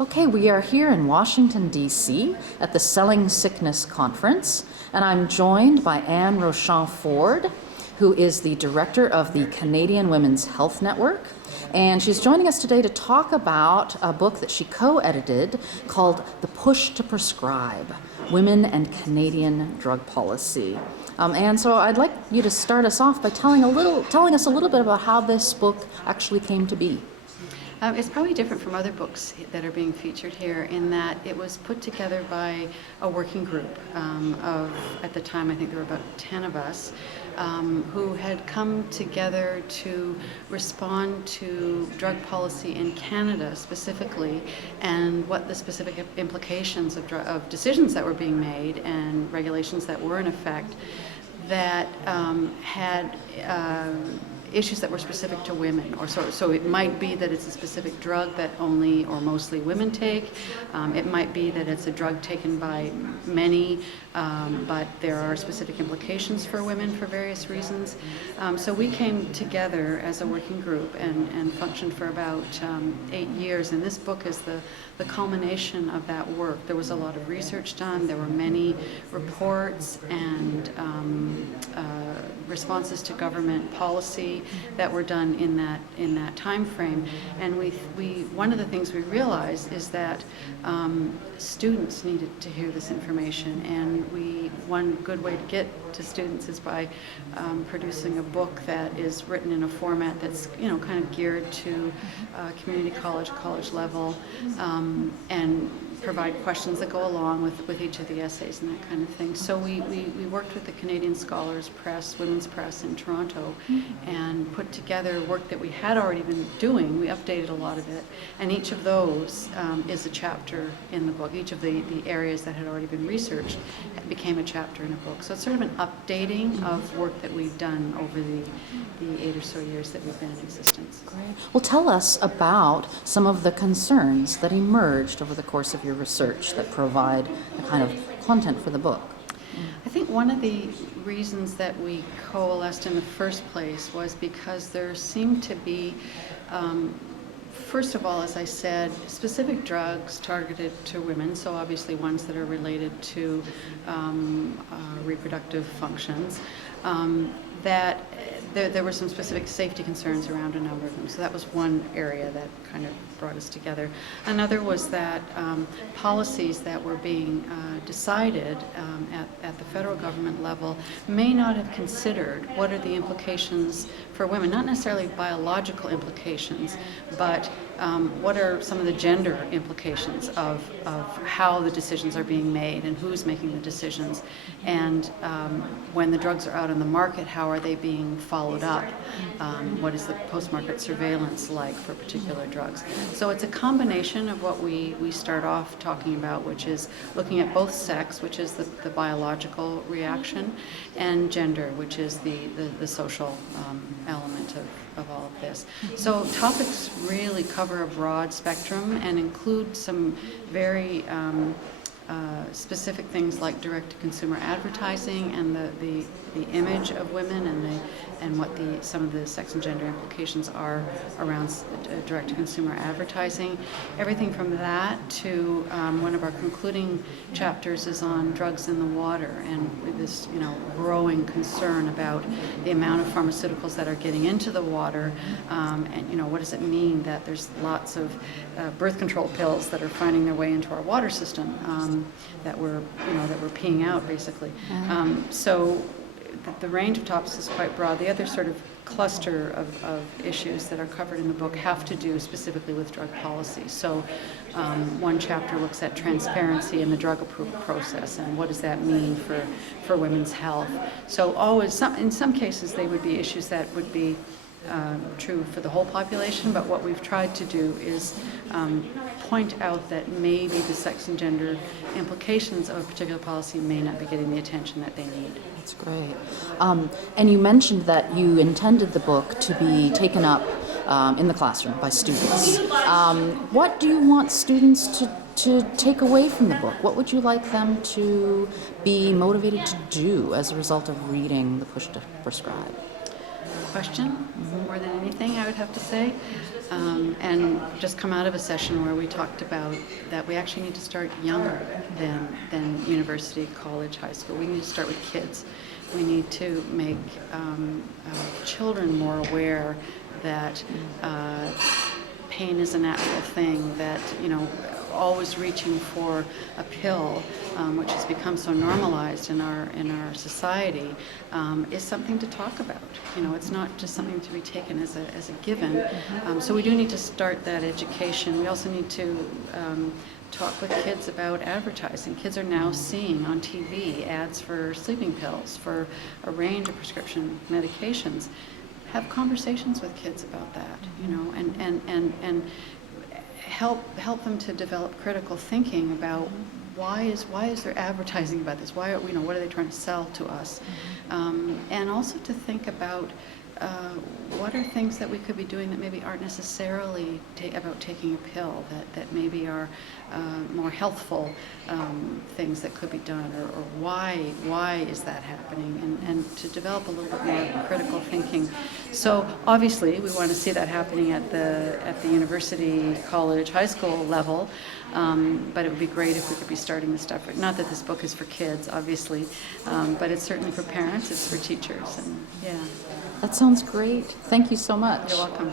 Okay, we are here in Washington, D.C. at the Selling Sickness Conference, and I'm joined by Anne Rochon Ford, who is the director of the Canadian Women's Health Network. And she's joining us today to talk about a book that she co-edited called The Push To Prescribe, Women and Canadian Drug Policy. And so I'd like you to start us off by telling us a little bit about how this book actually came to be. It's probably different from other books that are being featured here in that it was put together by a working group of, at the time, I think there were about 10 of us, who had come together to respond to drug policy in Canada specifically, and what the specific implications of decisions that were being made and regulations that were in effect that had issues that were specific to women, or so it might be that it's a specific drug that only or mostly women take. It might be that it's a drug taken by many, but there are specific implications for women for various reasons. So we came together as a working group and functioned for about 8 years, and this book is the culmination of that work. There was a lot of research done. There were many reports and responses to government policy that were done in that time frame. And one of the things we realized is that students needed to hear this information, and one good way to get to students is by producing a book that is written in a format that's kind of geared to community college level, and provide questions that go along with each of the essays and that kind of thing. So we worked with the Canadian Scholars Press, Women's Press in Toronto, and put together work that we had already been doing. We updated a lot of it, and each of those is a chapter in the book. Each of the areas that had already been researched became a chapter in a book. So it's sort of an updating of work that we've done over the 8 or so years that we've been in existence. Great. Well, tell us about some of the concerns that emerged over the course of your research that provide the kind of content for the book. I think one of the reasons that we coalesced in the first place was because there seemed to be, first of all, as I said, specific drugs targeted to women, so obviously ones that are related to reproductive functions, that there were some specific safety concerns around a number of them. So that was one area that kind of brought us together. Another was that policies that were being decided at the federal government level may not have considered what are the implications for women, not necessarily biological implications, but what are some of the gender implications of how the decisions are being made and who's making the decisions, and when the drugs are out on the market, how are they being followed up? What is the post-market surveillance like for particular drugs? So it's a combination of what we start off talking about, which is looking at both sex, which is the biological reaction, and gender, which is the social element of all of this. So topics really cover a broad spectrum and include some very specific things like direct-to-consumer advertising and the image of women and what some of the sex and gender implications are around direct-to-consumer advertising. Everything from that to one of our concluding chapters is on drugs in the water and this growing concern about the amount of pharmaceuticals that are getting into the water, and what does it mean that there's lots of birth control pills that are finding their way into our water system that we're peeing out basically. So the range of topics is quite broad. The other sort of cluster of issues that are covered in the book have to do specifically with drug policy. So one chapter looks at transparency in the drug approval process and what does that mean for women's health. So always, in some cases, they would be issues that would be true for the whole population, but what we've tried to do is point out that maybe the sex and gender implications of a particular policy may not be getting the attention that they need. That's great. And you mentioned that you intended the book to be taken up in the classroom by students. What do you want students to take away from the book? What would you like them to be motivated to do as a result of reading The Push to Prescribe? question more than anything, I would have to say. And just come out of a session where we talked about that we actually need to start younger than university, college, high school. We need to start with kids. We need to make children more aware that pain is a natural thing, that, always reaching for a pill, which has become so normalized in our society, is something to talk about. It's not just something to be taken as a given. So we do need to start that education. We also need to talk with kids about advertising. Kids are now seeing on TV ads for sleeping pills, for a range of prescription medications. Have conversations with kids about that, and help them to develop critical thinking about why is there advertising about this? Why what are they trying to sell to us? And also to think about what are things that we could be doing that maybe aren't necessarily about taking a pill, that maybe are more healthful things that could be done, or why is that happening, and to develop a little bit more critical thinking. So obviously we want to see that happening at the university, college, high school level, but it would be great if we could be starting this stuff. Not that this book is for kids, obviously, but it's certainly for parents, it's for teachers, and yeah. That sounds great. Thank you so much. You're welcome.